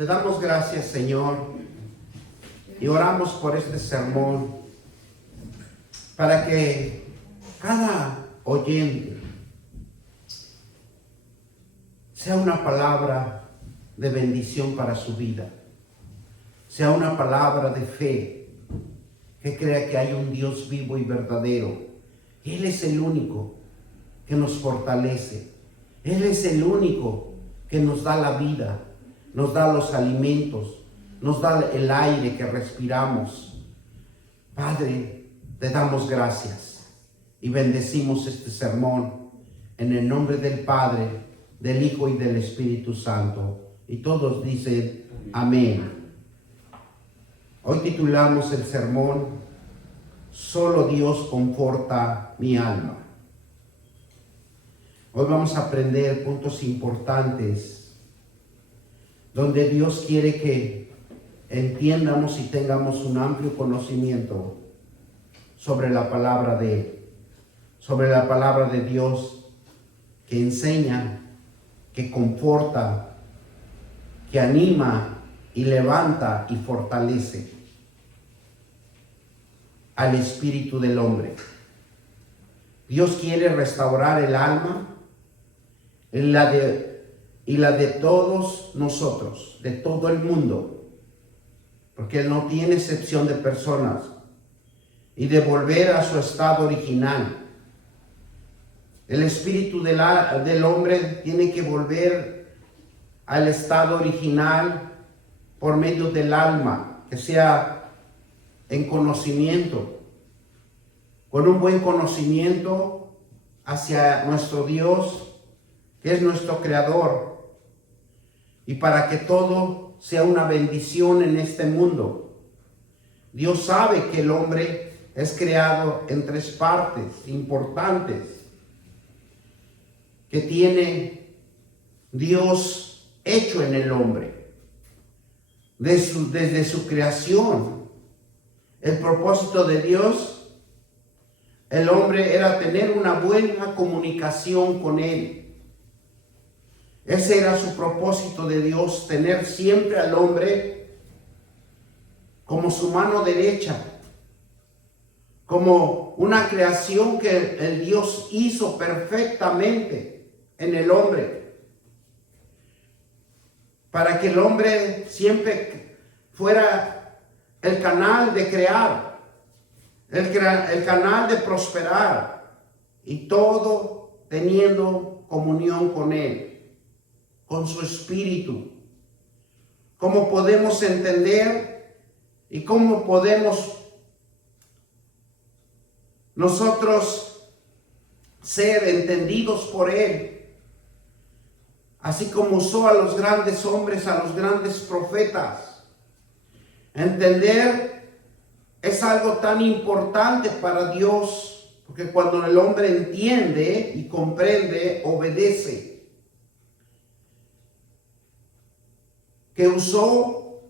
Te damos gracias, Señor, y oramos por este sermón para que cada oyente sea una palabra de bendición para su vida, sea una palabra de fe, que crea que hay un Dios vivo y verdadero. Él es el único que nos fortalece. Él es el único que nos da la vida, nos da los alimentos, nos da el aire que respiramos. Padre, te damos gracias y bendecimos este sermón en el nombre del Padre, del Hijo y del Espíritu Santo. Y todos dicen amén. Hoy titulamos el sermón Solo Dios conforta mi alma. Hoy vamos a aprender puntos importantes donde Dios quiere que entiendamos y tengamos un amplio conocimiento sobre la palabra de Él, sobre la palabra de Dios que enseña, que conforta, que anima y levanta y fortalece al espíritu del hombre. Dios quiere restaurar el alma y la de todos nosotros, de todo el mundo, porque Él no tiene excepción de personas, y de volver a su estado original. El espíritu del hombre tiene que volver al estado original por medio del alma, que sea en conocimiento, con un buen conocimiento hacia nuestro Dios, que es nuestro Creador, y para que todo sea una bendición en este mundo. Dios sabe que el hombre es creado en tres partes importantes que tiene Dios hecho en el hombre. Desde su creación, el propósito de Dios, el hombre era tener una buena comunicación con Él. Ese era su propósito de Dios, tener siempre al hombre como su mano derecha, como una creación que el Dios hizo perfectamente en el hombre, para que el hombre siempre fuera el canal de crear, el canal de prosperar, y todo teniendo comunión con Él, con su espíritu. ¿Cómo podemos entender y cómo podemos nosotros ser entendidos por Él? Así como usó a los grandes hombres, a los grandes profetas. Entender es algo tan importante para Dios, porque cuando el hombre entiende y comprende, obedece. Que usó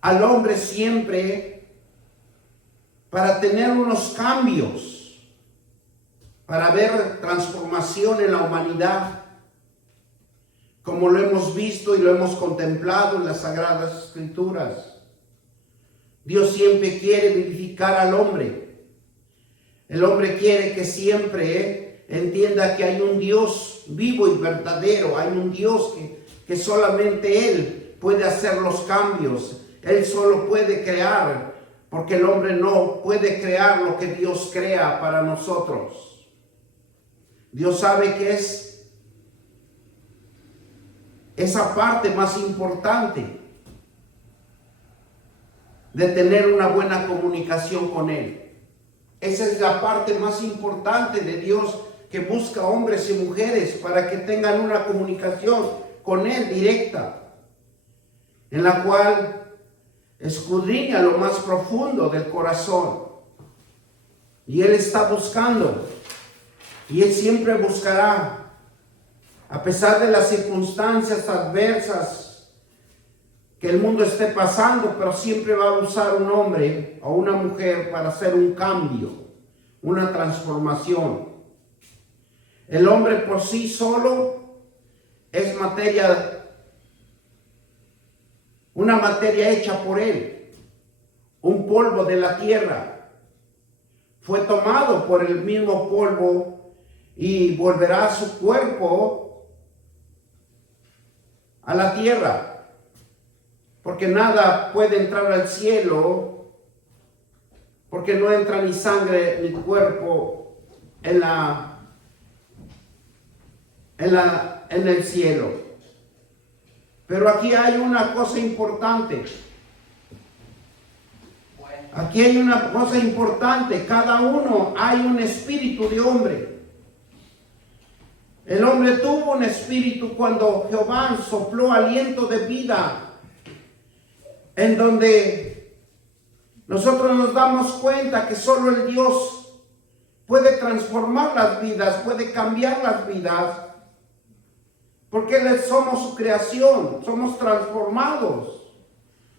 al hombre siempre para tener unos cambios, para ver transformación en la humanidad, como lo hemos visto y lo hemos contemplado en las Sagradas Escrituras. Dios siempre quiere vivificar al hombre. El hombre quiere que siempre entienda que hay un Dios vivo y verdadero, hay un Dios que solamente Él puede hacer los cambios. Él solo puede crear, porque el hombre no puede crear lo que Dios crea para nosotros. Dios sabe que es esa parte más importante de tener una buena comunicación con Él. Esa es la parte más importante de Dios, que busca hombres y mujeres para que tengan una comunicación con Él directa, en la cual escudriña lo más profundo del corazón. Y Él está buscando, y Él siempre buscará, a pesar de las circunstancias adversas que el mundo esté pasando, pero siempre va a usar un hombre o una mujer para hacer un cambio, una transformación. El hombre por sí solo es materia una materia hecha por Él, un polvo de la tierra. Fue tomado por el mismo polvo y volverá su cuerpo a la tierra, porque nada puede entrar al cielo, porque no entra ni sangre ni cuerpo en el cielo. Pero aquí hay una cosa importante. Aquí hay una cosa importante. Cada uno hay un espíritu de hombre. El hombre tuvo un espíritu cuando Jehová sopló aliento de vida, en donde nosotros nos damos cuenta que solo el Dios puede transformar las vidas, puede cambiar las vidas, porque somos su creación, somos transformados,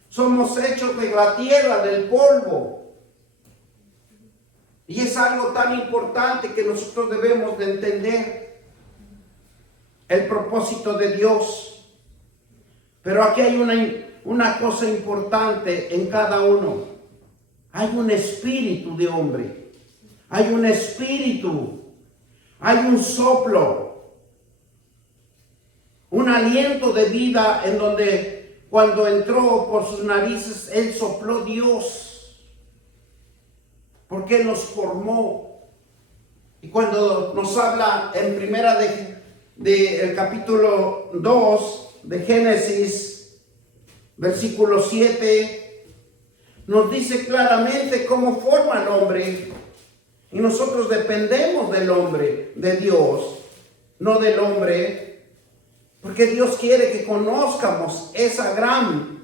somos hechos de la tierra, del polvo. Y es algo tan importante que nosotros debemos de entender el propósito de Dios. Pero aquí hay una cosa importante en cada uno. Hay un espíritu de hombre, hay un espíritu, hay un soplo, un aliento de vida, en donde cuando entró por sus narices, Él sopló Dios, porque Él nos formó. Y cuando nos habla en primera el capítulo 2 de Génesis, versículo 7, nos dice claramente cómo forma el hombre. Y nosotros dependemos del hombre, de Dios, no del hombre, porque Dios quiere que conozcamos esa gran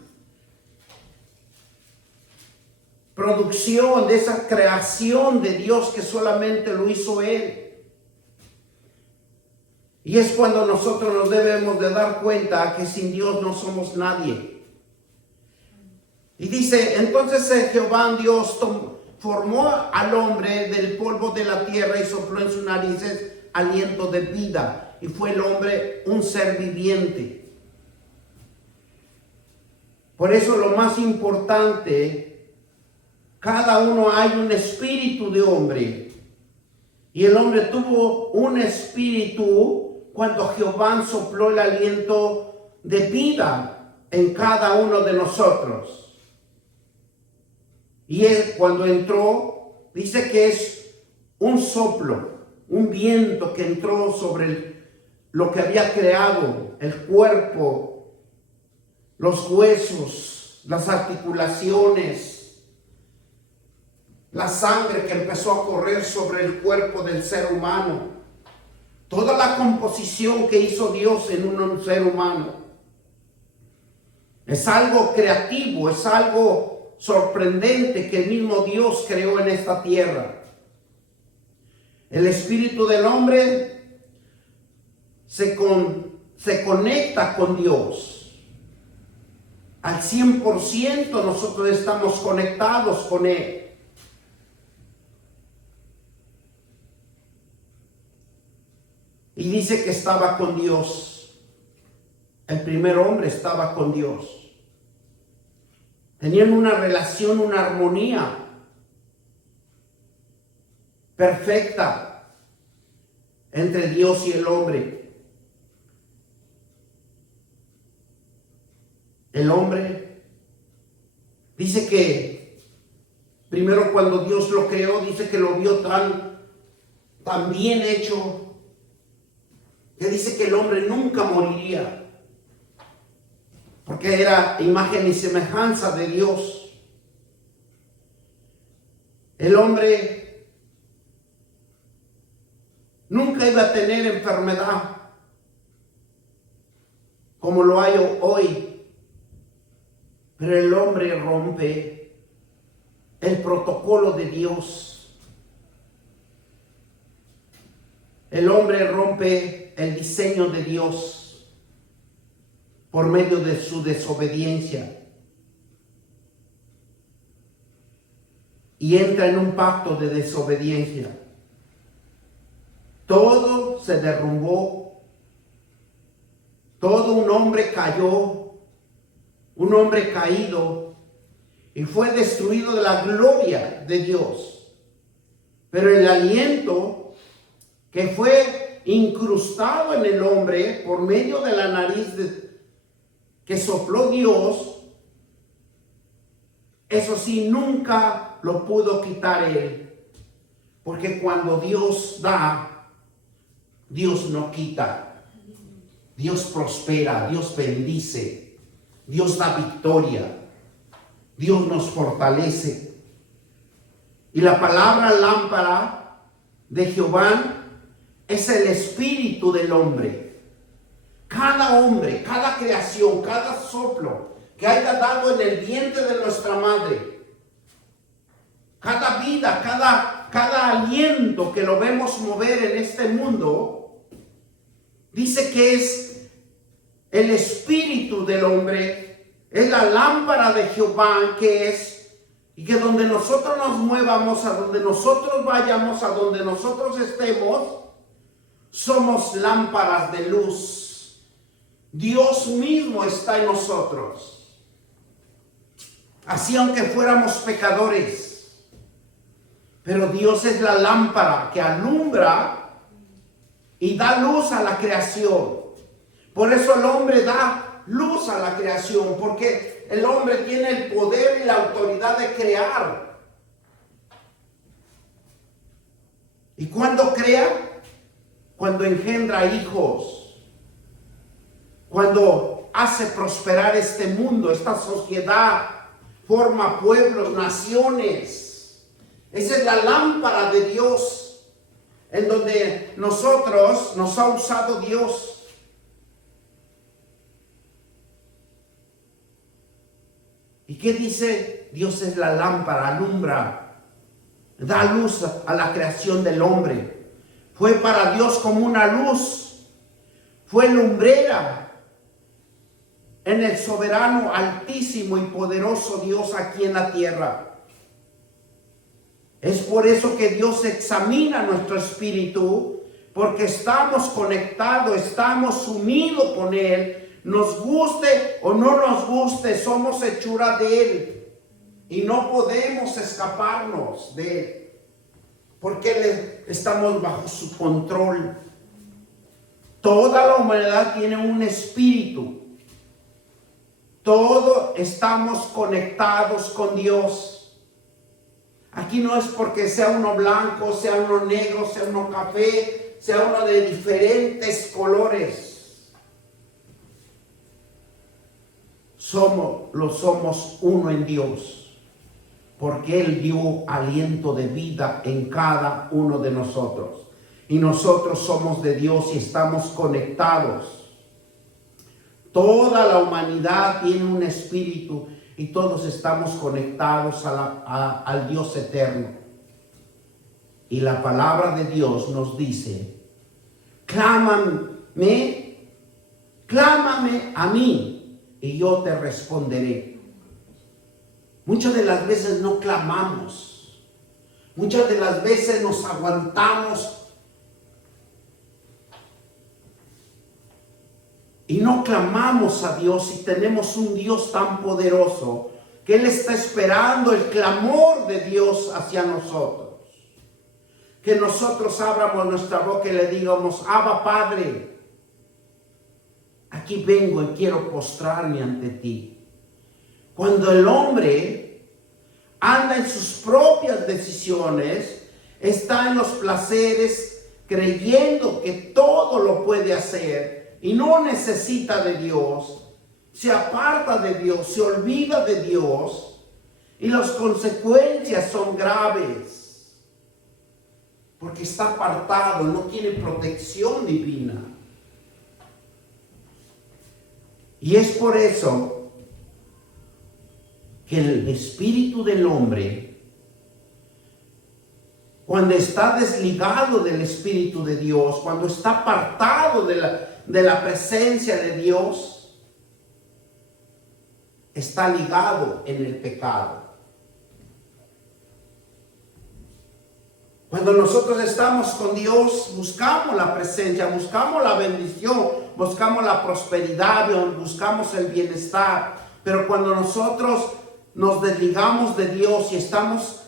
producción, de esa creación de Dios que solamente lo hizo Él. Y es cuando nosotros nos debemos de dar cuenta que sin Dios no somos nadie. Y dice, entonces Jehová Dios formó al hombre del polvo de la tierra y sopló en sus narices aliento de vida. Y fue el hombre un ser viviente. Por eso lo más importante, cada uno hay un espíritu de hombre. Y el hombre tuvo un espíritu cuando Jehová sopló el aliento de vida en cada uno de nosotros. Y él, cuando entró, dice que es un soplo, un viento que entró sobre lo que había creado, el cuerpo, los huesos, las articulaciones, la sangre que empezó a correr sobre el cuerpo del ser humano, toda la composición que hizo Dios en un ser humano. Es algo creativo, es algo sorprendente que el mismo Dios creó en esta tierra. El espíritu del hombre se conecta con Dios. Al 100% nosotros estamos conectados con Él. Y dice que estaba con Dios. El primer hombre estaba con Dios. Tenían una relación, una armonía perfecta entre Dios y el hombre. El hombre dice que primero cuando Dios lo creó, dice que lo vio tan bien hecho, que dice que el hombre nunca moriría, porque era imagen y semejanza de Dios. El hombre nunca iba a tener enfermedad como lo hay hoy. Pero el hombre rompe el protocolo de Dios. El hombre rompe el diseño de Dios por medio de su desobediencia. Y entra en un pacto de desobediencia. Todo se derrumbó. Todo un hombre cayó un hombre caído, y fue destruido de la gloria de Dios. Pero el aliento que fue incrustado en el hombre por medio de la nariz que sopló Dios, eso sí, nunca lo pudo quitar él. Porque cuando Dios da, Dios no quita. Dios prospera, Dios bendice, Dios da victoria, Dios nos fortalece. Y la palabra lámpara de Jehová es el espíritu del hombre. Cada hombre, cada creación, cada soplo que haya dado en el vientre de nuestra madre, cada vida, cada aliento que lo vemos mover en este mundo, dice que es el espíritu del hombre, es la lámpara de Jehová que es, y que donde nosotros nos muevamos, a donde nosotros vayamos, a donde nosotros estemos, somos lámparas de luz. Dios mismo está en nosotros. Así aunque fuéramos pecadores, pero Dios es la lámpara que alumbra y da luz a la creación. Por eso el hombre da luz a la creación, porque el hombre tiene el poder y la autoridad de crear. ¿Y cuándo crea? Cuando engendra hijos, cuando hace prosperar este mundo, esta sociedad, forma pueblos, naciones. Esa es la lámpara de Dios, en donde nos ha usado Dios. ¿Y qué dice? Dios es la lámpara, alumbra, da luz a la creación del hombre. Fue para Dios como una luz, fue lumbrera en el soberano, altísimo y poderoso Dios aquí en la tierra. Es por eso que Dios examina nuestro espíritu, porque estamos conectados, estamos unidos con Él. Nos guste o no nos guste, somos hechura de Él. Y no podemos escaparnos de Él, porque estamos bajo su control. Toda la humanidad tiene un espíritu. Todos estamos conectados con Dios. Aquí no es porque sea uno blanco, sea uno negro, sea uno café, sea uno de diferentes colores. Somos uno en Dios, porque Él dio aliento de vida en cada uno de nosotros. Y nosotros somos de Dios y estamos conectados. Toda la humanidad tiene un espíritu y todos estamos conectados al Dios eterno. Y la palabra de Dios nos dice: clámame a mí y yo te responderé. Muchas de las veces no clamamos. Muchas de las veces nos aguantamos y no clamamos a Dios, y tenemos un Dios tan poderoso que Él está esperando el clamor de Dios hacia nosotros. Que nosotros abramos nuestra boca y le digamos: Abba, Padre, aquí vengo y quiero postrarme ante ti. Cuando el hombre anda en sus propias decisiones, está en los placeres, creyendo que todo lo puede hacer y no necesita de Dios, se aparta de Dios, se olvida de Dios, y las consecuencias son graves, porque está apartado, no tiene protección divina. Y es por eso que el espíritu del hombre, cuando está desligado del espíritu de Dios, cuando está apartado de la presencia de Dios, está ligado en el pecado. Cuando nosotros estamos con Dios, buscamos la presencia, buscamos la bendición, buscamos la prosperidad, buscamos el bienestar, Pero cuando nosotros nos desligamos de Dios y estamos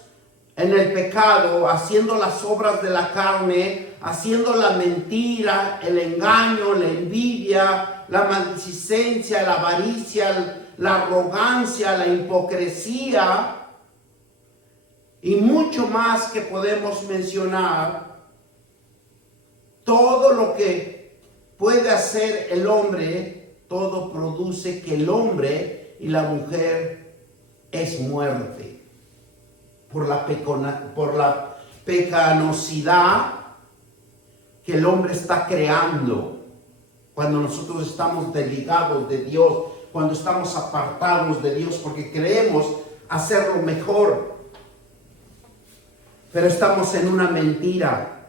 en el pecado, haciendo las obras de la carne, haciendo la mentira, el engaño, la envidia, la maledicencia, la avaricia, la arrogancia, la hipocresía y mucho más que podemos mencionar, todo lo que puede hacer el hombre, todo produce que el hombre y la mujer es muerte por la pecaminosidad que el hombre está creando cuando nosotros estamos desligados de Dios, cuando estamos apartados de Dios porque creemos hacerlo mejor, pero estamos en una mentira.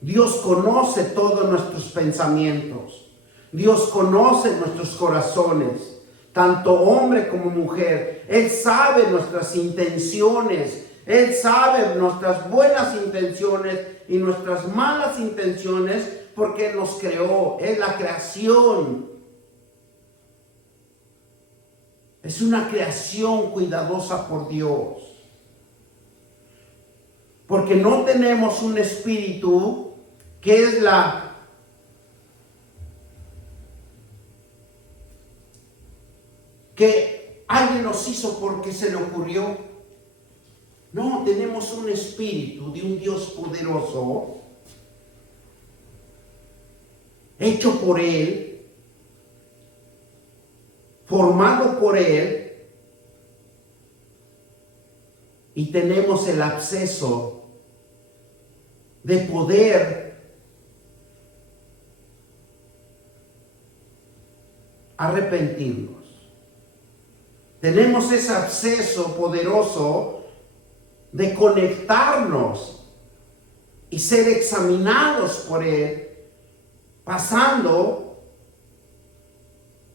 Dios conoce todos nuestros pensamientos. Dios conoce nuestros corazones, tanto hombre como mujer. Él sabe nuestras intenciones. Él sabe nuestras buenas intenciones y nuestras malas intenciones porque Él nos creó. Es la creación. Es una creación cuidadosa por Dios. Porque no tenemos un espíritu que es que alguien nos hizo porque se le ocurrió. No, tenemos un espíritu de un Dios poderoso, hecho por Él, formado por Él, y tenemos el acceso de poder arrepentirnos. Tenemos ese acceso poderoso de conectarnos y ser examinados por Él, pasando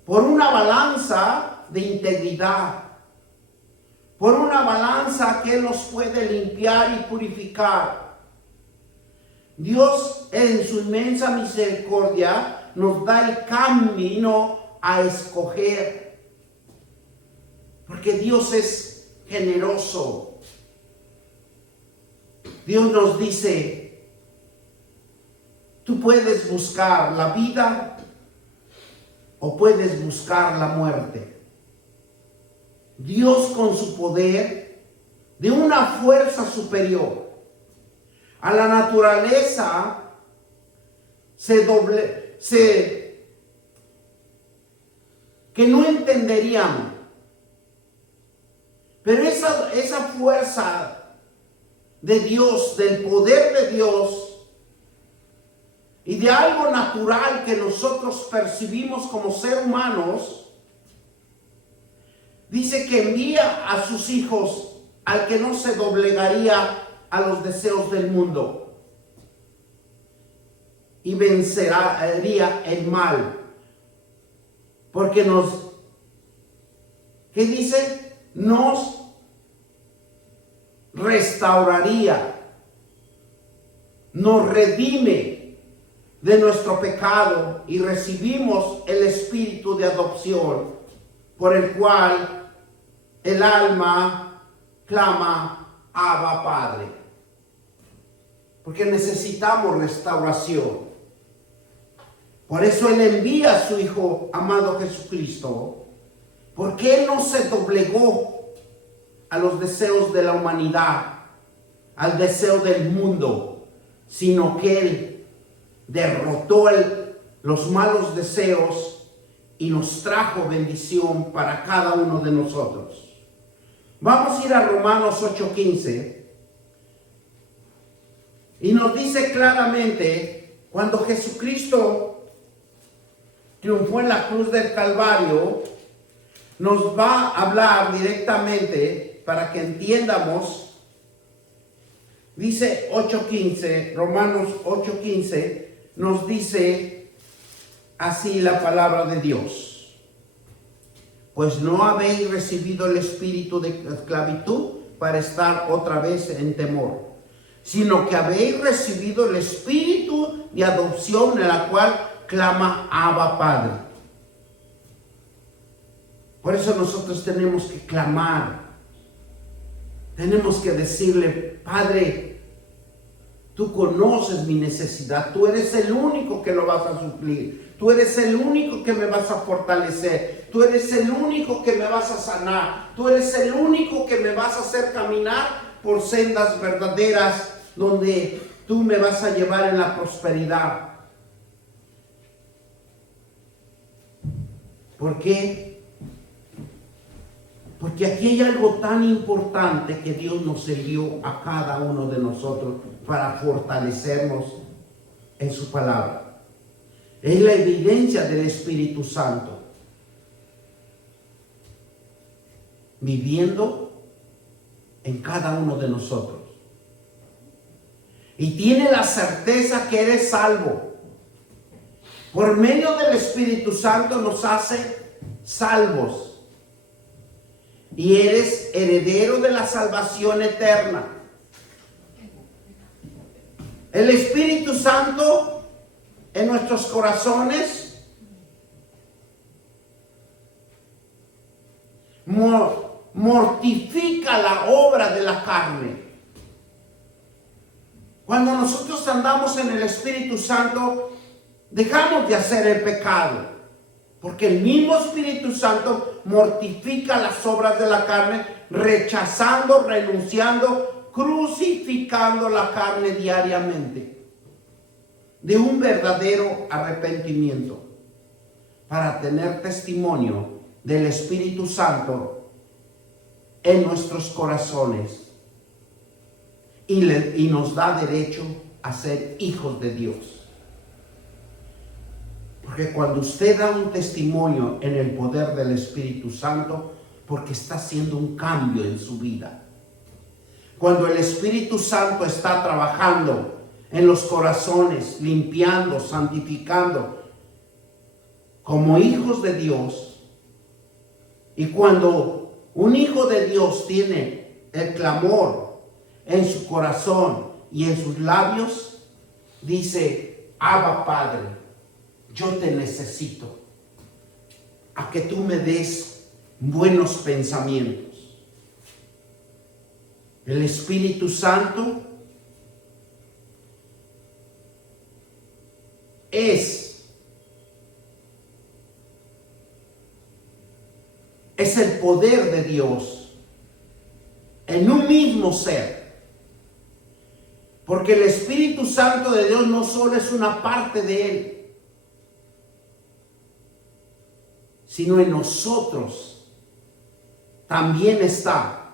por una balanza de integridad, por una balanza que Él nos puede limpiar y purificar. Dios en su inmensa misericordia nos da el camino a escoger, porque Dios es generoso. Dios nos dice, tú puedes buscar la vida o puedes buscar la muerte. Dios con su poder, de una fuerza superior a la naturaleza, que no entenderíamos. Pero esa fuerza de Dios, del poder de Dios y de algo natural que nosotros percibimos como seres humanos, dice que envía a sus hijos al que no se doblegaría a los deseos del mundo y vencería el mal. Porque ¿qué dice? Nos restauraría, nos redime de nuestro pecado y recibimos el espíritu de adopción por el cual el alma clama, Abba, Padre. Porque necesitamos restauración. Por eso Él envía a su Hijo amado Jesucristo, porque Él no se doblegó a los deseos de la humanidad, al deseo del mundo, sino que Él derrotó los malos deseos y nos trajo bendición para cada uno de nosotros. Vamos a ir a Romanos 8:15 y nos dice claramente, cuando Jesucristo triunfó en la cruz del Calvario, nos va a hablar directamente para que entiendamos. Dice 8:15, Romanos 8:15, nos dice así la palabra de Dios: pues no habéis recibido el espíritu de esclavitud para estar otra vez en temor, sino que habéis recibido el espíritu de adopción, en la cual clama Abba, Padre. Por eso nosotros tenemos que clamar. Tenemos que decirle: Padre, tú conoces mi necesidad. Tú eres el único que lo vas a suplir. Tú eres el único que me vas a fortalecer. Tú eres el único que me vas a sanar. Tú eres el único que me vas a hacer caminar por sendas verdaderas donde tú me vas a llevar en la prosperidad. ¿Por qué? Porque aquí hay algo tan importante que Dios nos envió a cada uno de nosotros para fortalecernos en su palabra. Es la evidencia del Espíritu Santo viviendo en cada uno de nosotros. Y tiene la certeza que eres salvo. Por medio del Espíritu Santo nos hace salvos. Y eres heredero de la salvación eterna. El Espíritu Santo en nuestros corazones mortifica la obra de la carne. Cuando nosotros andamos en el Espíritu Santo, dejamos de hacer el pecado, porque el mismo Espíritu Santo mortifica las obras de la carne, rechazando, renunciando, crucificando la carne diariamente, de un verdadero arrepentimiento, para tener testimonio del Espíritu Santo en nuestros corazones, y nos da derecho a ser hijos de Dios. Porque cuando usted da un testimonio en el poder del Espíritu Santo, porque está haciendo un cambio en su vida. Cuando el Espíritu Santo está trabajando en los corazones, limpiando, santificando, como hijos de Dios. Y cuando un hijo de Dios tiene el clamor en su corazón y en sus labios, dice: Abba, Padre, yo te necesito, a que tú me des buenos pensamientos. El Espíritu Santo es el poder de Dios en un mismo ser. Porque el Espíritu Santo de Dios no solo es una parte de Él, sino en nosotros también está.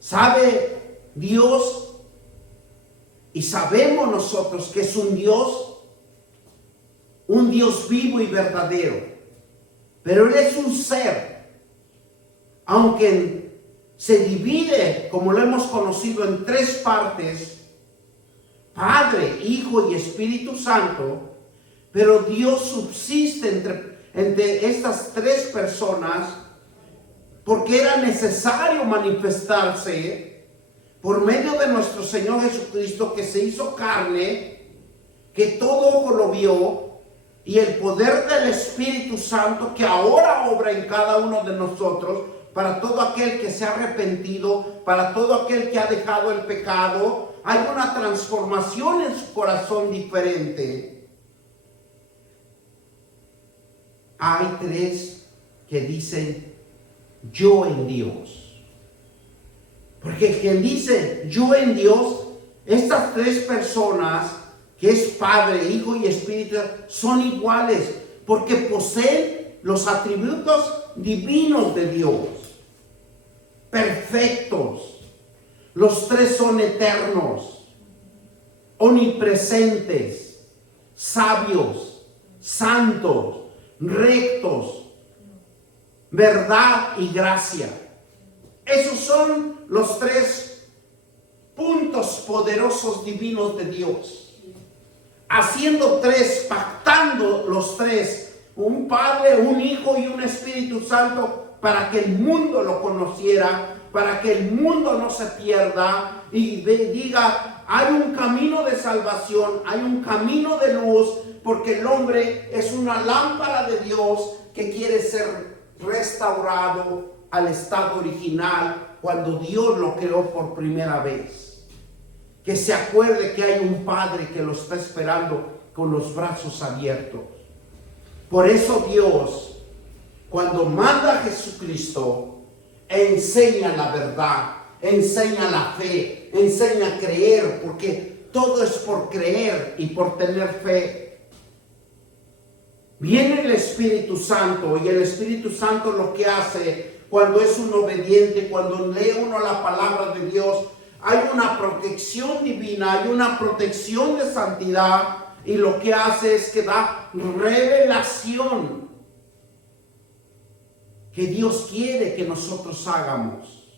¿Sabe Dios? Y sabemos nosotros que es un Dios vivo y verdadero. Pero Él es un ser, aunque se divide, como lo hemos conocido, en tres partes: Padre, Hijo y Espíritu Santo. Pero Dios subsiste entre estas tres personas, porque era necesario manifestarse por medio de nuestro Señor Jesucristo, que se hizo carne, que todo ojo lo vio, y el poder del Espíritu Santo que ahora obra en cada uno de nosotros, para todo aquel que se ha arrepentido, para todo aquel que ha dejado el pecado. Hay una transformación en su corazón diferente. Hay tres que dicen: yo en Dios. Porque quien dice yo en Dios, estas tres personas, que es Padre, Hijo y Espíritu, son iguales, porque poseen los atributos divinos de Dios, perfectos. Los tres son eternos, omnipresentes, sabios, santos, rectos, verdad y gracia. Esos son los tres puntos poderosos divinos de Dios. Haciendo tres, pactando los tres, un Padre, un Hijo y un Espíritu Santo, para que el mundo lo conociera, para que el mundo no se pierda y diga: hay un camino de salvación, hay un camino de luz, porque el hombre es una lámpara de Dios que quiere ser restaurado al estado original cuando Dios lo creó por primera vez. Que se acuerde que hay un Padre que lo está esperando con los brazos abiertos. Por eso Dios, cuando manda a Jesucristo, enseña la verdad, enseña la fe, enseña a creer, porque todo es por creer y por tener fe. Viene el Espíritu Santo, y el Espíritu Santo lo que hace cuando es un obediente, cuando lee uno la palabra de Dios, hay una protección divina, hay una protección de santidad, y lo que hace es que da revelación que Dios quiere que nosotros hagamos.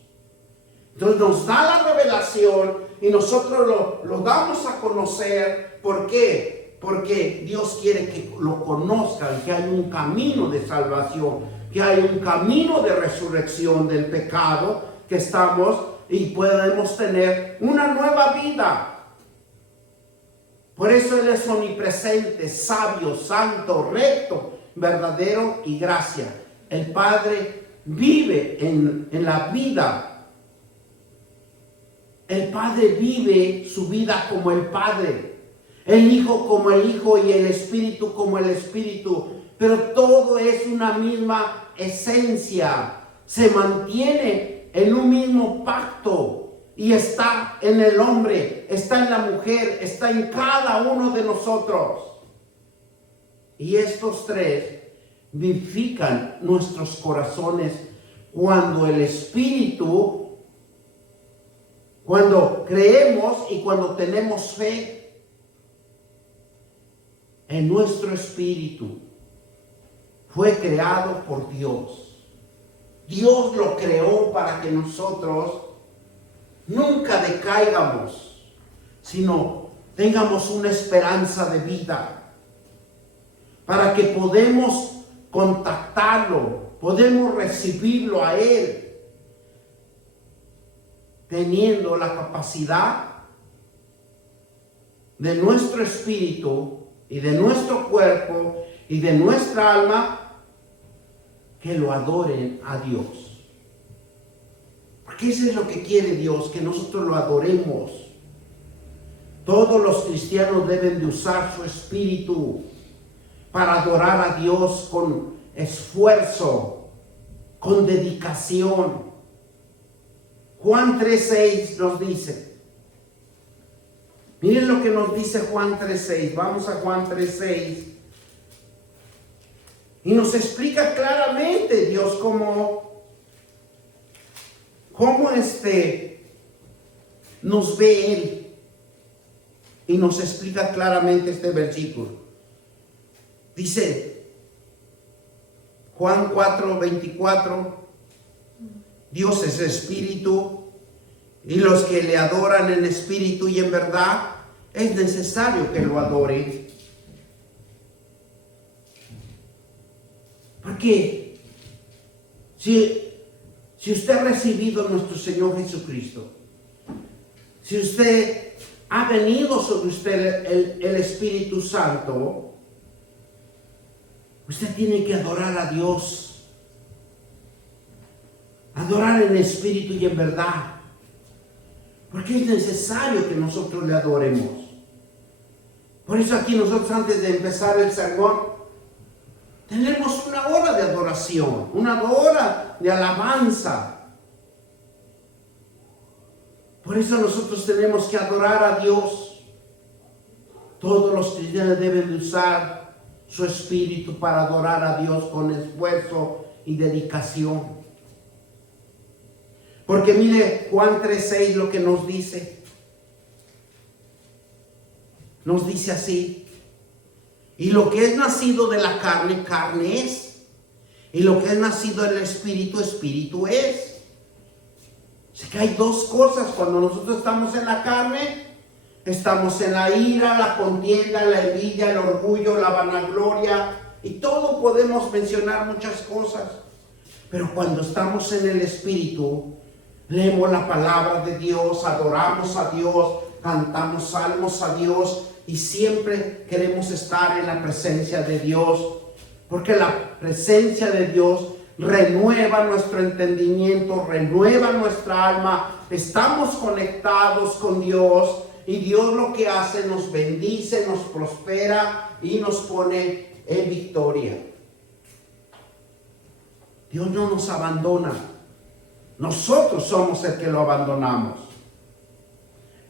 Entonces nos da la revelación y nosotros lo damos a conocer. ¿Por qué? Porque Dios quiere que lo conozcan, que hay un camino de salvación, que hay un camino de resurrección del pecado, que estamos y podemos tener una nueva vida. Por eso Él es omnipresente, sabio, santo, recto, verdadero y gracia. El Padre vive en la vida. El Padre vive su vida como el Padre. El Hijo como el Hijo y el Espíritu como el Espíritu. Pero todo es una misma esencia. Se mantiene en un mismo pacto. Y está en el hombre, está en la mujer, está en cada uno de nosotros. Y estos tres vivifican nuestros corazones cuando el Espíritu, cuando creemos y cuando tenemos fe en nuestro espíritu. Fue creado por Dios. Dios lo creó para que nosotros nunca decaigamos, sino tengamos una esperanza de vida, para que podemos contactarlo, podemos recibirlo a Él, teniendo la capacidad de nuestro espíritu y de nuestro cuerpo y de nuestra alma, que lo adoren a Dios. Porque eso es lo que quiere Dios, que nosotros lo adoremos. Todos los cristianos deben de usar su espíritu para adorar a Dios con esfuerzo, con dedicación. Juan 3:6 nos dice. Miren lo que nos dice Juan 3:6. Vamos a Juan 3:6. Y nos explica claramente Dios cómo nos ve Él. Y nos explica claramente este versículo. Dice Juan 4:24, Dios es espíritu, y los que le adoran en espíritu y en verdad, es necesario que lo adoren. Porque si usted ha recibido a nuestro Señor Jesucristo, si usted ha venido sobre usted el Espíritu Santo, usted tiene que adorar a Dios, adorar en espíritu y en verdad, porque es necesario que nosotros le adoremos. Por eso aquí nosotros, antes de empezar el sermón, tenemos una hora de adoración, una hora de alabanza. Por eso nosotros tenemos que adorar a Dios. Todos los cristianos deben de usar su espíritu para adorar a Dios con esfuerzo y dedicación. Porque mire Juan 3:6 lo que nos dice. Nos dice así. Y lo que es nacido de la carne, carne es. Y lo que es nacido del espíritu, espíritu es. Así que hay dos cosas. Cuando nosotros estamos en la carne, estamos en la ira, la contienda, la envidia, el orgullo, la vanagloria. Y todo podemos mencionar muchas cosas. Pero cuando estamos en el espíritu, leemos la palabra de Dios, adoramos a Dios, cantamos salmos a Dios. Y siempre queremos estar en la presencia de Dios, porque la presencia de Dios renueva nuestro entendimiento, renueva nuestra alma. Estamos conectados con Dios y Dios lo que hace nos bendice, nos prospera y nos pone en victoria. Dios no nos abandona. Nosotros somos el que lo abandonamos.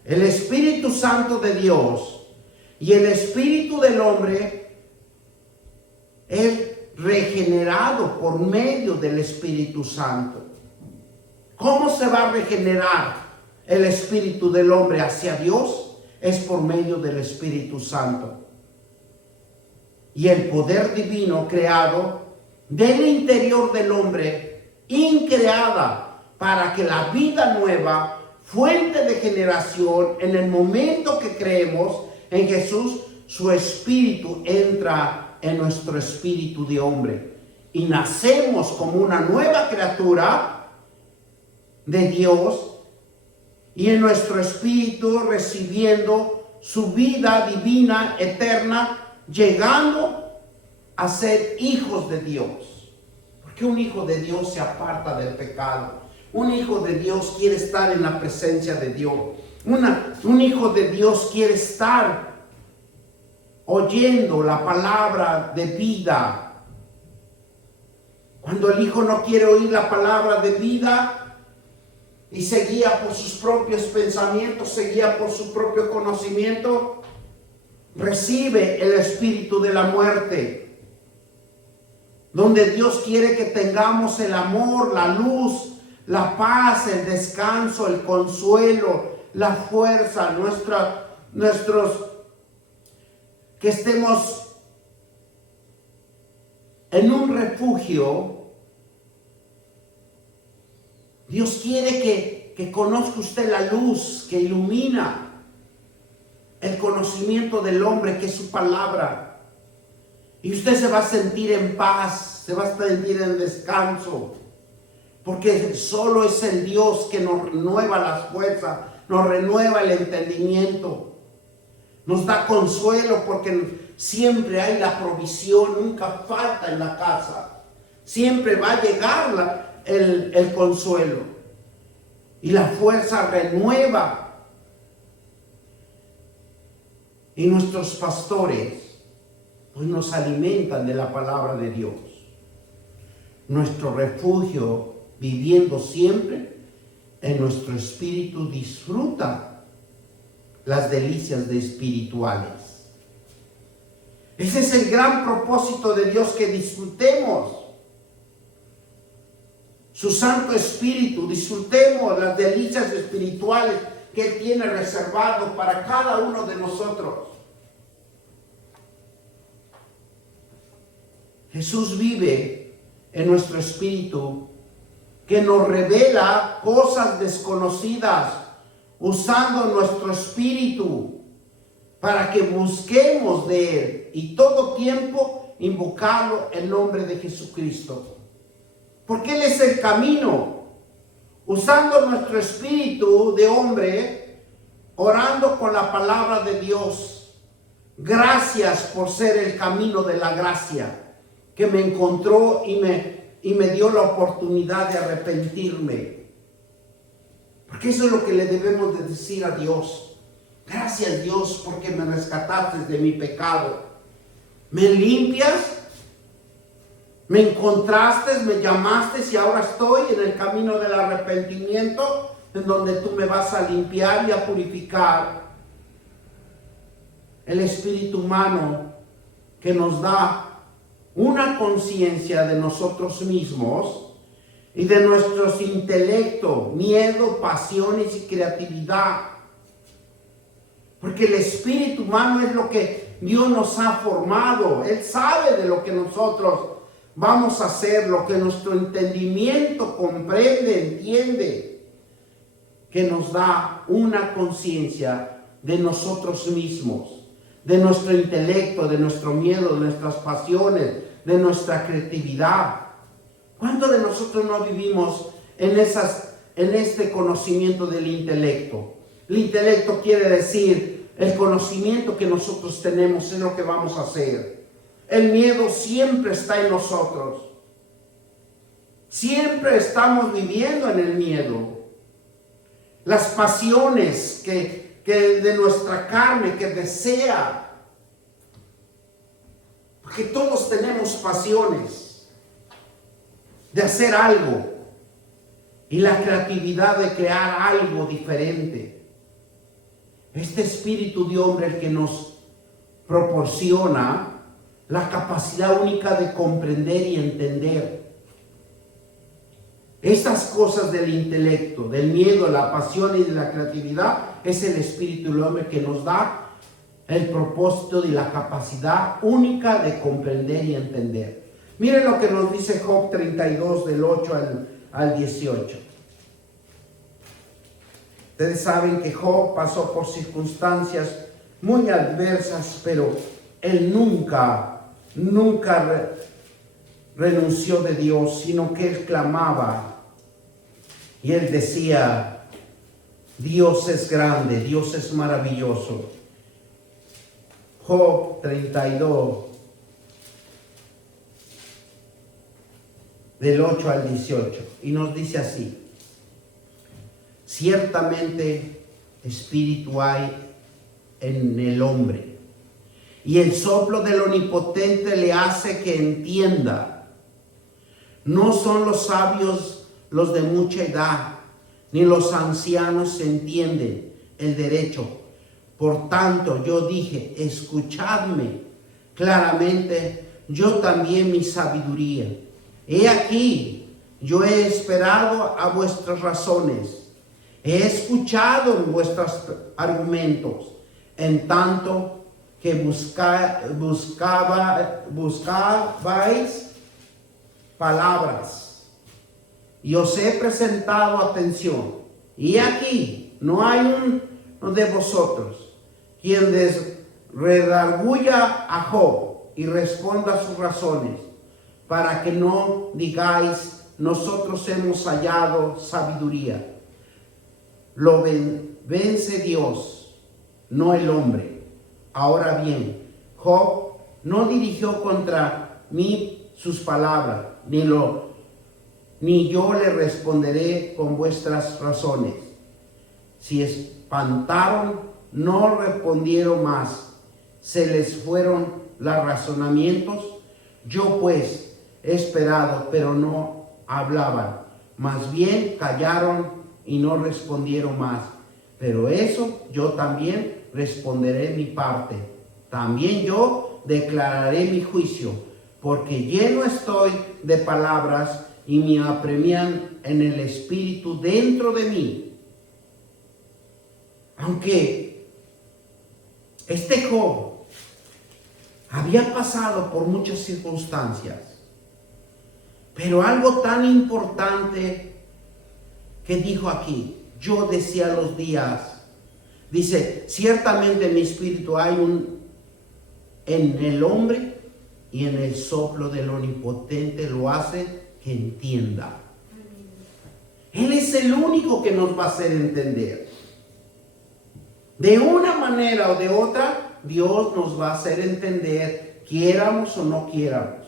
El Espíritu Santo de Dios y el espíritu del hombre es regenerado por medio del Espíritu Santo. ¿Cómo se va a regenerar el espíritu del hombre hacia Dios? Es por medio del Espíritu Santo. Y el poder divino creado del interior del hombre, increada para que la vida nueva, fuente de generación, en el momento que creemos en Jesús, su espíritu entra en nuestro espíritu de hombre y nacemos como una nueva criatura de Dios y en nuestro espíritu recibiendo su vida divina eterna, llegando a ser hijos de Dios. Porque un hijo de Dios se aparta del pecado. Un hijo de Dios quiere estar en la presencia de Dios. Un hijo de Dios quiere estar oyendo la palabra de vida. Cuando el hijo no quiere oír la palabra de vida y se guía por sus propios pensamientos, se guía por su propio conocimiento, recibe el espíritu de la muerte, donde Dios quiere que tengamos el amor, la luz, la paz, el descanso, el consuelo, la fuerza, que estemos en un refugio. Dios quiere que conozca usted la luz que ilumina el conocimiento del hombre, que es su palabra. Y usted se va a sentir en paz, se va a sentir en descanso. Porque solo es el Dios que nos renueva las fuerzas, nos renueva el entendimiento, nos da consuelo, porque siempre hay la provisión, nunca falta en la casa. Siempre va a llegar el consuelo. Y la fuerza renueva. Y nuestros pastores pues nos alimentan de la palabra de Dios. Nuestro refugio, viviendo siempre en nuestro espíritu, disfruta las delicias de espirituales. Ese es el gran propósito de Dios, que disfrutemos su Santo Espíritu, disfrutemos las delicias espirituales que Él tiene reservado para cada uno de nosotros. Jesús vive en nuestro espíritu, que nos revela cosas desconocidas, usando nuestro espíritu para que busquemos de Él y todo tiempo invocarlo en nombre de Jesucristo. Porque Él es el camino, usando nuestro espíritu de hombre, orando con la palabra de Dios. Gracias por ser el camino de la gracia, que me encontró y me dio la oportunidad de arrepentirme. Porque eso es lo que le debemos de decir a Dios. Gracias, Dios, porque me rescataste de mi pecado. Me limpias, me encontraste, me llamaste y ahora estoy en el camino del arrepentimiento, en donde tú me vas a limpiar y a purificar. El espíritu humano que nos da una conciencia de nosotros mismos y de nuestros intelectos, miedo, pasiones y creatividad. Porque el espíritu humano es lo que Dios nos ha formado. Él sabe de lo que nosotros vamos a hacer, lo que nuestro entendimiento comprende, entiende, que nos da una conciencia de nosotros mismos, de nuestro intelecto, de nuestro miedo, de nuestras pasiones, de nuestra creatividad. ¿Cuántos de nosotros no vivimos en este conocimiento del intelecto? El intelecto quiere decir el conocimiento que nosotros tenemos es lo que vamos a hacer. El miedo siempre está en nosotros. Siempre estamos viviendo en el miedo. Las pasiones que de nuestra carne que desea. Porque todos tenemos pasiones de hacer algo. Y la creatividad de crear algo diferente. Este espíritu de hombre el que nos proporciona la capacidad única de comprender y entender. Estas cosas del intelecto, del miedo, la pasión y de la creatividad es el espíritu del hombre que nos da el propósito y la capacidad única de comprender y entender. Miren lo que nos dice Job 32 del 8 al 18. Ustedes saben que Job pasó por circunstancias muy adversas, pero él nunca renunció de Dios, sino que él clamaba. Y él decía, Dios es grande, Dios es maravilloso. Job 32, del 8 al 18. Y nos dice así. Ciertamente espíritu hay en el hombre, y el soplo del Omnipotente le hace que entienda. No son los sabios los de mucha edad, ni los ancianos entienden el derecho. Por tanto, yo dije, escuchadme claramente, yo también mi sabiduría. He aquí, yo he esperado a vuestras razones. He escuchado vuestros argumentos, en tanto que buscabais palabras. Y os he presentado atención. Y aquí no hay uno de vosotros quien redarguya a Job y responda a sus razones, para que no digáis, nosotros hemos hallado sabiduría. Lo vence Dios, no el hombre. Ahora bien, Job no dirigió contra mí sus palabras, ni yo le responderé con vuestras razones. Si espantaron, no respondieron más. Se les fueron los razonamientos. Yo pues he esperado, pero no hablaban. Más bien callaron y no respondieron más. Pero eso yo también responderé mi parte. También yo declararé mi juicio, porque lleno estoy de palabras y me apremian en el espíritu dentro de mí. Aunque este Job había pasado por muchas circunstancias, pero algo tan importante que dijo aquí, yo decía los días, dice, ciertamente mi espíritu hay en el hombre, y en el soplo del Omnipotente lo hace que entienda. Él es el único que nos va a hacer entender. De una manera o de otra, Dios nos va a hacer entender, quiéramos o no quiéramos.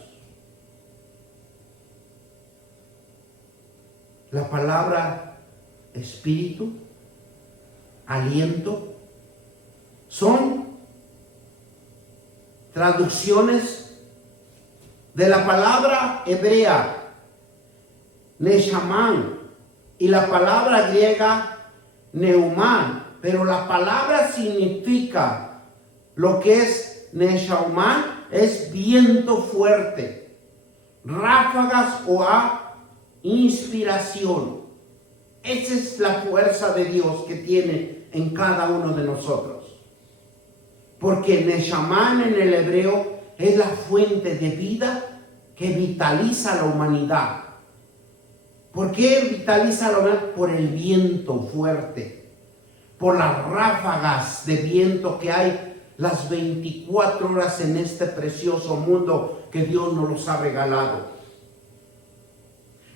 La palabra espíritu, aliento, son traducciones de la palabra hebrea Neshamán y la palabra griega Neumán, pero la palabra significa lo que es Neshamán, es viento fuerte, ráfagas o inspiración. Esa es la fuerza de Dios que tiene en cada uno de nosotros. Porque Neshamán en el hebreo es la fuente de vida que vitaliza a la humanidad. ¿Por qué vitaliza a la humanidad? Por el viento fuerte, por las ráfagas de viento que hay las 24 horas en este precioso mundo que Dios nos los ha regalado.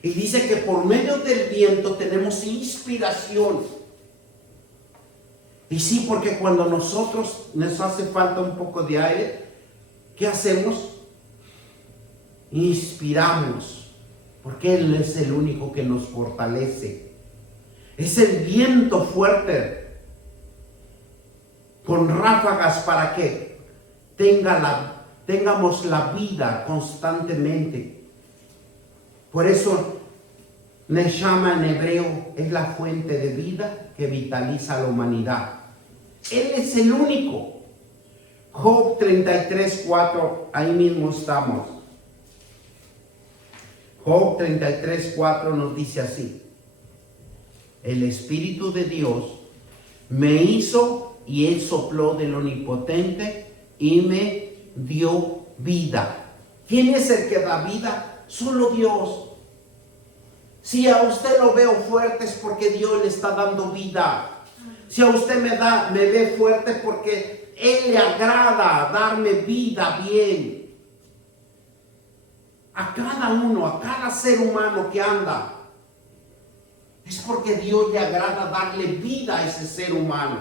Y dice que por medio del viento tenemos inspiración. Y sí, porque cuando nosotros nos hace falta un poco de aire, ¿qué hacemos? Inspiramos. porque Él es el único que nos fortalece. Es el viento fuerte con ráfagas para que tengamos la vida constantemente. Por eso Neshama en hebreo es la fuente de vida que vitaliza a la humanidad. Él es el único. Job 33:4, ahí mismo estamos. Job 33:4 nos dice así: el Espíritu de Dios me hizo y Él sopló del Omnipotente y me dio vida. ¿Quién es el que da vida? Solo Dios. Si a usted lo veo fuerte es porque Dios le está dando vida. Si a usted me ve fuerte porque Él le agrada darme vida bien. A cada uno, a cada ser humano que anda, es porque Dios le agrada darle vida a ese ser humano.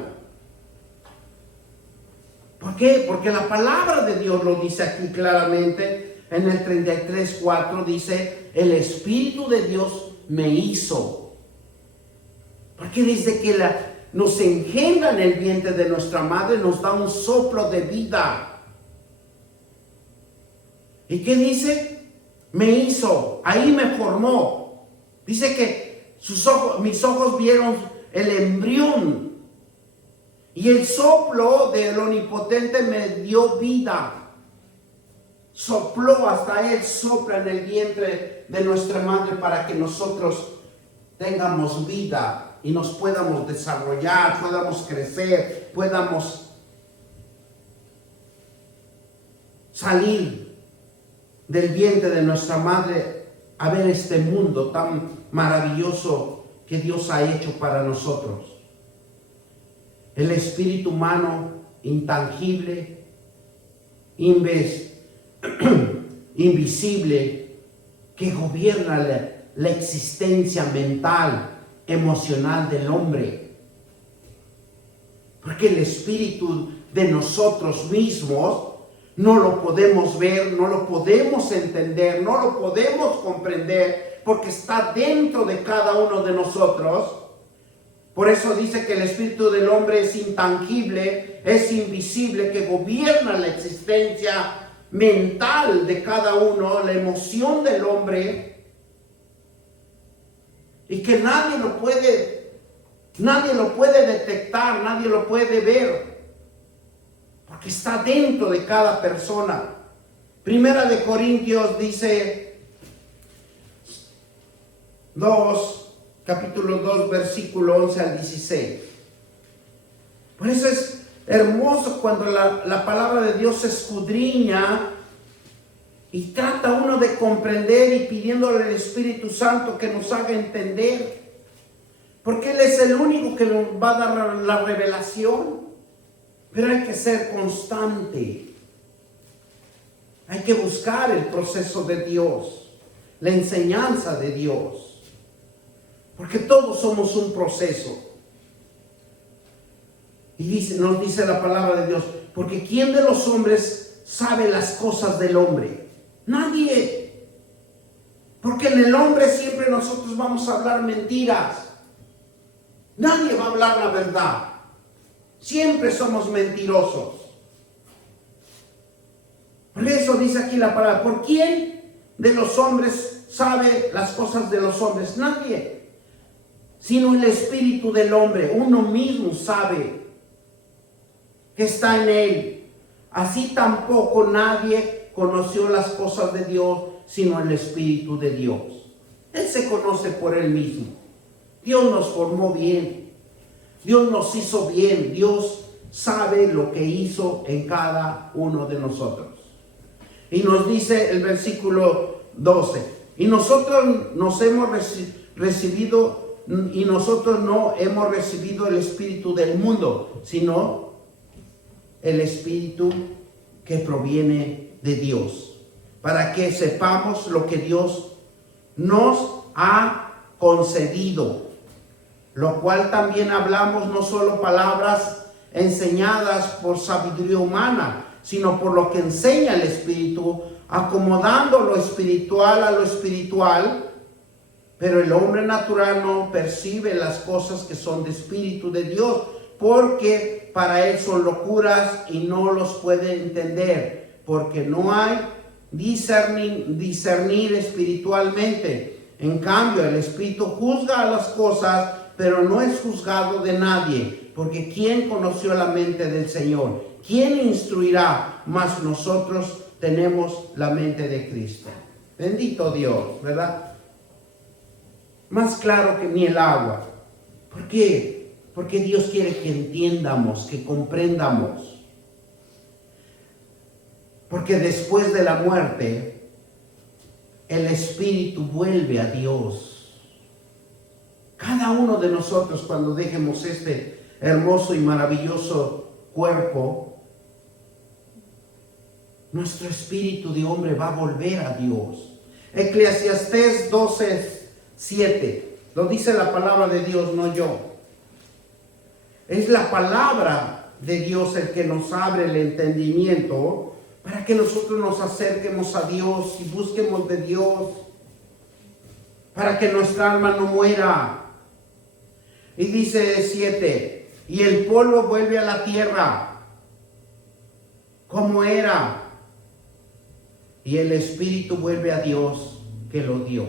¿Por qué? Porque la palabra de Dios lo dice aquí claramente. En el 33:4 dice: el Espíritu de Dios me hizo. Porque desde que nos engendra en el vientre de nuestra madre, nos da un soplo de vida. ¿Y qué dice? Me hizo, ahí me formó. Dice que mis ojos vieron el embrión, y el soplo del Omnipotente me dio vida. Sopló, hasta Él sopla en el vientre de nuestra madre para que nosotros tengamos vida y nos podamos desarrollar, podamos crecer, podamos salir del vientre de nuestra madre a ver este mundo tan maravilloso que Dios ha hecho para nosotros. El espíritu humano intangible, invisible, que gobierna la existencia mental, emocional del hombre. Porque el espíritu de nosotros mismos no lo podemos ver, no lo podemos entender, no lo podemos comprender, porque está dentro de cada uno de nosotros. Por eso dice que el espíritu del hombre es intangible, es invisible, que gobierna la existencia mental de cada uno, la emoción del hombre, y que nadie lo puede detectar, nadie lo puede ver, porque está dentro de cada persona. Primera de Corintios dice capítulo 2, versículo 11 al 16. Por eso es hermoso cuando la palabra de Dios se escudriña y trata uno de comprender, y pidiéndole al Espíritu Santo que nos haga entender, porque Él es el único que nos va a dar la revelación. Pero hay que ser constante, hay que buscar el proceso de Dios, la enseñanza de Dios, porque todos somos un proceso. Y nos dice la palabra de Dios: porque ¿quién de los hombres sabe las cosas del hombre? Nadie. Porque en el hombre siempre nosotros vamos a hablar mentiras. Nadie va a hablar la verdad. Siempre somos mentirosos. Por eso dice aquí la palabra: ¿por quién de los hombres sabe las cosas de los hombres? Nadie, sino el espíritu del hombre. Uno mismo sabe que está en él. Así tampoco nadie conoció las cosas de Dios, sino el Espíritu de Dios. Él se conoce por él mismo. Dios nos formó bien. Dios nos hizo bien. Dios sabe lo que hizo en cada uno de nosotros. Y nos dice el versículo 12: y nosotros nos hemos recibido, y nosotros no hemos recibido el espíritu del mundo, sino el espíritu que proviene de Dios, para que sepamos lo que Dios nos ha concedido. Lo cual también hablamos, no solo palabras enseñadas por sabiduría humana, sino por lo que enseña el Espíritu, acomodando lo espiritual a lo espiritual. Pero el hombre natural no percibe las cosas que son de Espíritu de Dios, porque para él son locuras y no los puede entender, porque no hay discernir espiritualmente. En cambio, el Espíritu juzga a las cosas, pero no es juzgado de nadie, porque ¿quién conoció la mente del Señor? ¿Quién instruirá? Mas nosotros tenemos la mente de Cristo. Bendito Dios, ¿verdad? Más claro que ni el agua. ¿Por qué? Porque Dios quiere que entiendamos, que comprendamos. Porque después de la muerte, el espíritu vuelve a Dios. Cada uno de nosotros, cuando dejemos este hermoso y maravilloso cuerpo, nuestro espíritu de hombre va a volver a Dios. Eclesiastés 12:7. Lo dice la palabra de Dios, no yo. Es la palabra de Dios el que nos abre el entendimiento para que nosotros nos acerquemos a Dios y busquemos de Dios, para que nuestra alma no muera. Y dice 7, y el polvo vuelve a la tierra como era, y el espíritu vuelve a Dios que lo dio.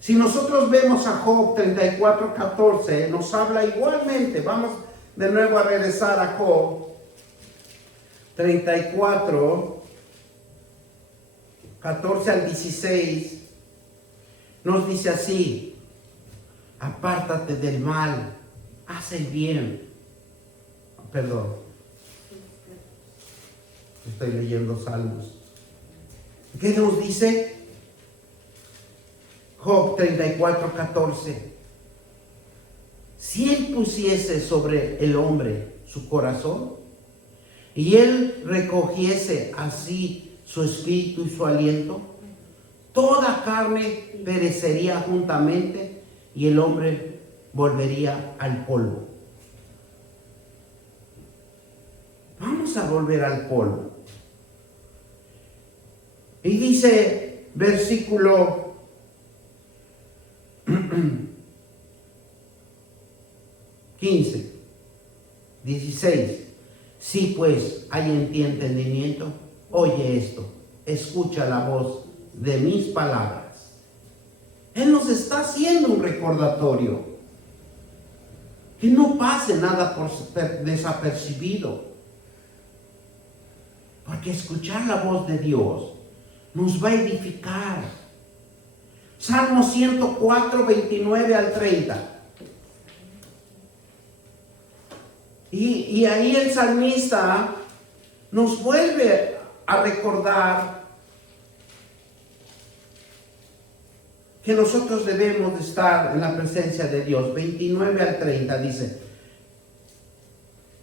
Si nosotros vemos a Job 34:14, nos habla igualmente. Vamos de nuevo a regresar a Job 34:14 al 16. Nos dice así: apártate del mal, haz el bien. Perdón, estoy leyendo Salmos. ¿Qué nos dice? Job 34:14. Si él pusiese sobre el hombre su corazón, y él recogiese así su espíritu y su aliento, toda carne perecería juntamente, y el hombre volvería al polvo. Vamos a volver al polvo. Y dice, versículo 15, 16. Si pues hay en ti entendimiento, oye esto, escucha la voz de mis palabras. Él nos está haciendo un recordatorio. Que no pase nada por desapercibido. Porque escuchar la voz de Dios nos va a edificar. Salmo 104, 29 al 30. Y ahí el salmista nos vuelve a recordar que nosotros debemos de estar en la presencia de Dios. 29 al 30 dice: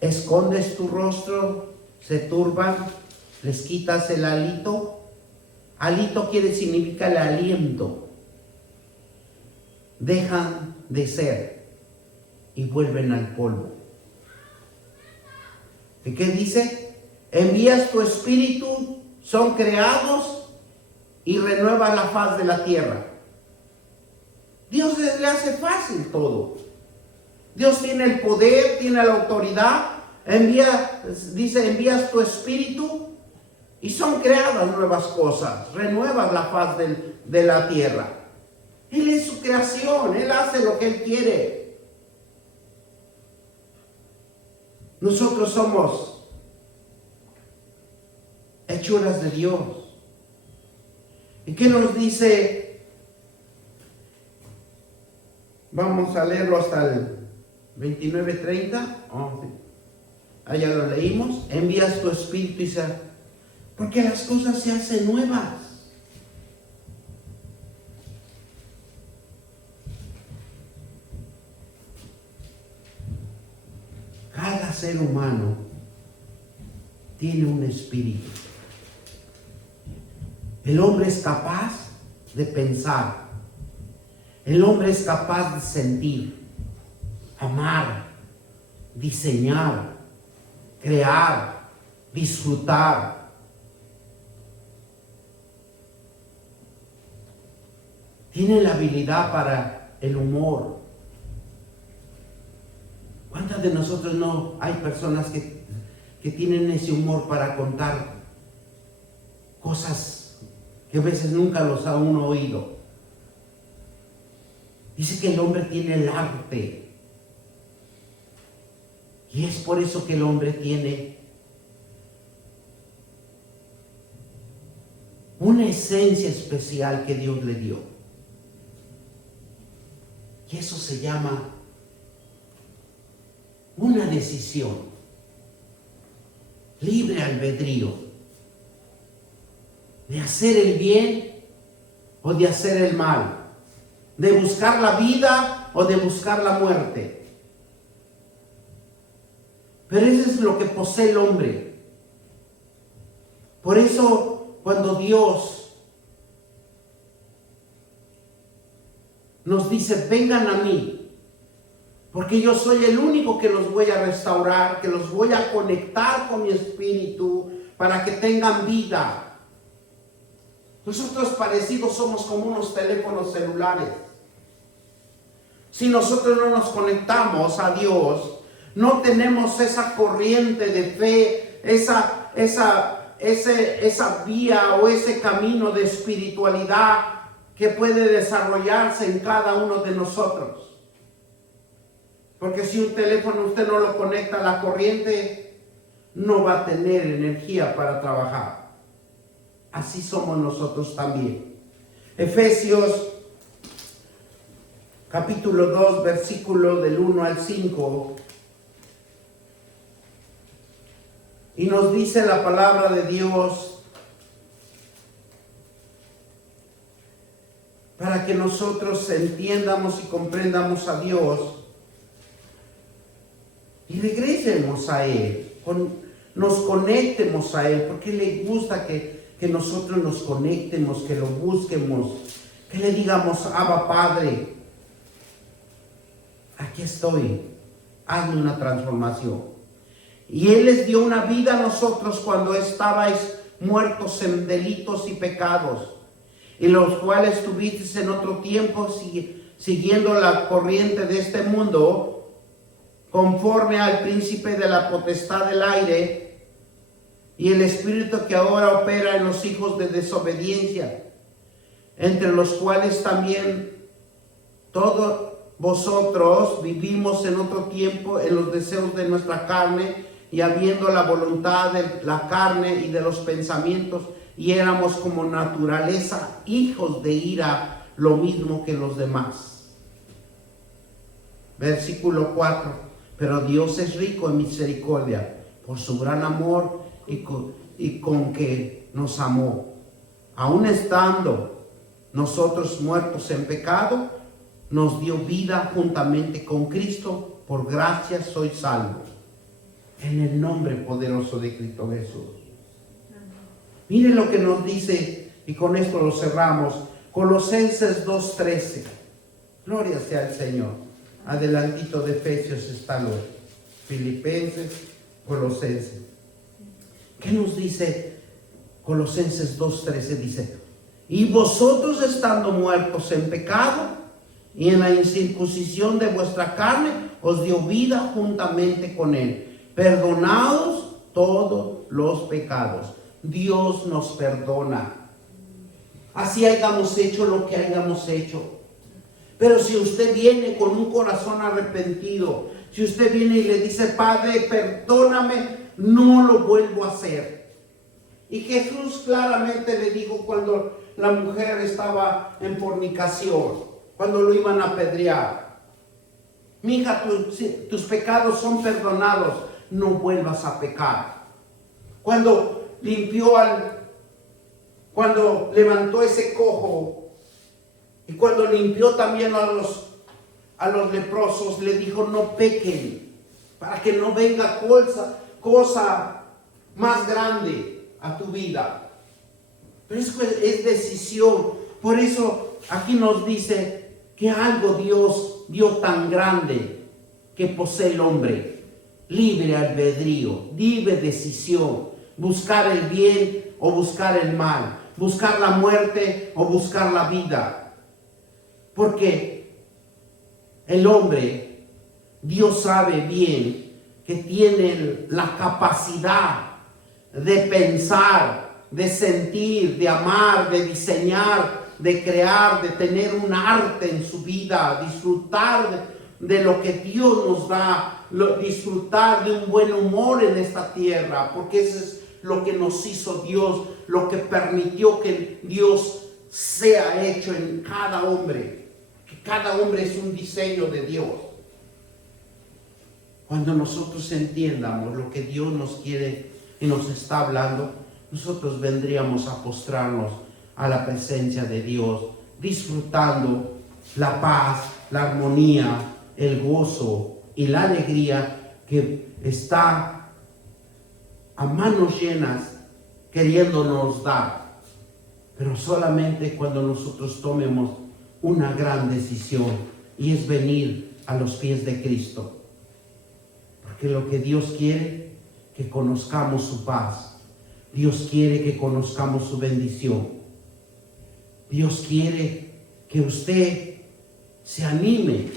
escondes tu rostro, se turban, les quitas el alito. Alito significa el aliento. Dejan de ser y vuelven al polvo. ¿Y qué dice? Envías tu espíritu, son creados y renueva la faz de la tierra. Dios le hace fácil todo. Dios tiene el poder, tiene la autoridad. Envías tu espíritu y son creadas nuevas cosas. Renuevas la faz de la tierra. Él es su creación, Él hace lo que Él quiere. Nosotros somos hechuras de Dios. ¿Y qué nos dice? Vamos a leerlo hasta el 29:30. Allá lo leímos. Envías tu espíritu y porque las cosas se hacen nuevas. Cada ser humano tiene un espíritu. El hombre es capaz de pensar. El hombre es capaz de sentir, amar, diseñar, crear, disfrutar. Tiene la habilidad para el humor. ¿Cuántas de nosotros no hay personas que tienen ese humor para contar cosas que a veces nunca los ha uno oído? Dice que el hombre tiene el arte. Y es por eso que el hombre tiene una esencia especial que Dios le dio. Y eso se llama una decisión, libre albedrío, de hacer el bien o de hacer el mal, de buscar la vida o de buscar la muerte. Pero eso es lo que posee el hombre. Por eso, cuando Dios nos dice, vengan a mí, porque yo soy el único que los voy a restaurar, que los voy a conectar con mi espíritu para que tengan vida. Nosotros parecidos somos como unos teléfonos celulares. Si nosotros no nos conectamos a Dios, no tenemos esa corriente de fe, esa vía o ese camino de espiritualidad que puede desarrollarse en cada uno de nosotros. Porque si un teléfono usted no lo conecta a la corriente, no va a tener energía para trabajar. Así somos nosotros también. Efesios capítulo 2, versículo del 1 al 5. Y nos dice la palabra de Dios para que nosotros entiendamos y comprendamos a Dios y regresemos a Él, nos conectemos a Él, porque le gusta que nosotros nos conectemos, que lo busquemos, que le digamos, Abba Padre, aquí estoy, hazme una transformación. Y Él les dio una vida a nosotros cuando estabais muertos en delitos y pecados, y los cuales tuvisteis en otro tiempo siguiendo la corriente de este mundo, conforme al príncipe de la potestad del aire, y el espíritu que ahora opera en los hijos de desobediencia, entre los cuales también todos vosotros vivimos en otro tiempo en los deseos de nuestra carne, y habiendo la voluntad de la carne y de los pensamientos, y éramos como naturaleza hijos de ira, lo mismo que los demás. Versículo 4. Pero Dios es rico en misericordia por su gran amor y con que nos amó. Aun estando nosotros muertos en pecado, nos dio vida juntamente con Cristo. Por gracia sois salvos. En el nombre poderoso de Cristo Jesús. Miren lo que nos dice, y con esto lo cerramos. Colosenses 2:13. Gloria sea al Señor. Adelantito de Efesios está lo Filipenses, Colosenses. ¿Qué nos dice Colosenses 2:13? Dice, y vosotros estando muertos en pecado y en la incircuncisión de vuestra carne, os dio vida juntamente con Él, perdonados todos los pecados. Dios nos perdona. Así hayamos hecho lo que hayamos hecho. Pero si usted viene con un corazón arrepentido, si usted viene y le dice, Padre, perdóname, no lo vuelvo a hacer. Y Jesús claramente le dijo cuando la mujer estaba en fornicación, cuando lo iban a apedrear, mija, tus pecados son perdonados, no vuelvas a pecar. Cuando levantó ese cojo, y cuando limpió también a los leprosos, le dijo, no pequen, para que no venga cosa más grande a tu vida. Pero eso es decisión. Por eso aquí nos dice que algo Dios dio tan grande que posee el hombre. Libre albedrío, libre decisión. Buscar el bien o buscar el mal. Buscar la muerte o buscar la vida. Porque el hombre, Dios sabe bien que tiene la capacidad de pensar, de sentir, de amar, de diseñar, de crear, de tener un arte en su vida, disfrutar de lo que Dios nos da, disfrutar de un buen humor en esta tierra, porque eso es lo que nos hizo Dios, lo que permitió que Dios sea hecho en cada hombre, que cada hombre es un diseño de Dios. Cuando nosotros entiendamos lo que Dios nos quiere y nos está hablando, nosotros vendríamos a postrarnos a la presencia de Dios, disfrutando la paz, la armonía, el gozo y la alegría que está a manos llenas queriéndonos dar. Pero solamente cuando nosotros tomemos una gran decisión, y es venir a los pies de Cristo. Porque lo que Dios quiere, que conozcamos su paz. Dios quiere que conozcamos su bendición. Dios quiere que usted se anime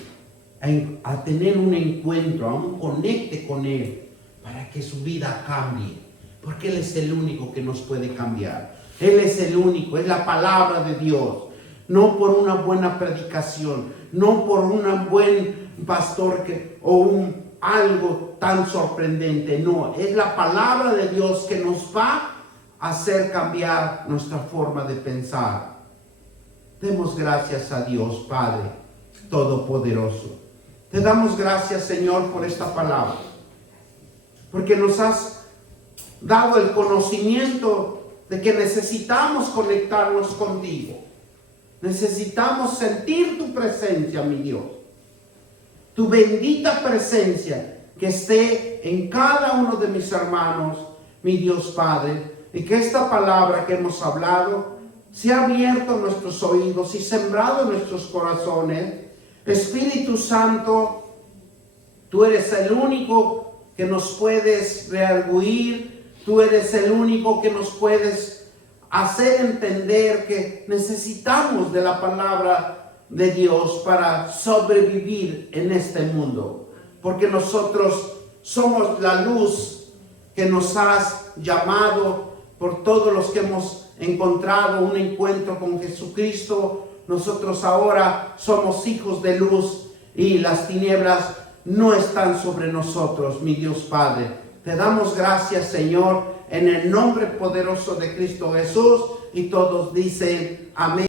a tener un encuentro, a un conecte con Él, para que su vida cambie. Porque Él es el único que nos puede cambiar. Él es el único, es la palabra de Dios. No por una buena predicación, no por un buen pastor o algo tan sorprendente. No, es la palabra de Dios que nos va a hacer cambiar nuestra forma de pensar. Demos gracias a Dios, Padre Todopoderoso. Te damos gracias, Señor, por esta palabra, porque nos has dado el conocimiento de que necesitamos conectarnos contigo. Necesitamos sentir tu presencia, mi Dios. Tu bendita presencia que esté en cada uno de mis hermanos, mi Dios Padre, y que esta palabra que hemos hablado sea abierto en nuestros oídos y sembrado en nuestros corazones. Espíritu Santo, tú eres el único que nos puedes redarguir, tú eres el único que nos puedes hacer entender que necesitamos de la palabra de Dios para sobrevivir en este mundo. Porque nosotros somos la luz que nos has llamado. Por todos los que hemos encontrado un encuentro con Jesucristo, nosotros ahora somos hijos de luz y las tinieblas no están sobre nosotros, mi Dios Padre. Te damos gracias, Señor, en el nombre poderoso de Cristo Jesús, y todos dicen amén.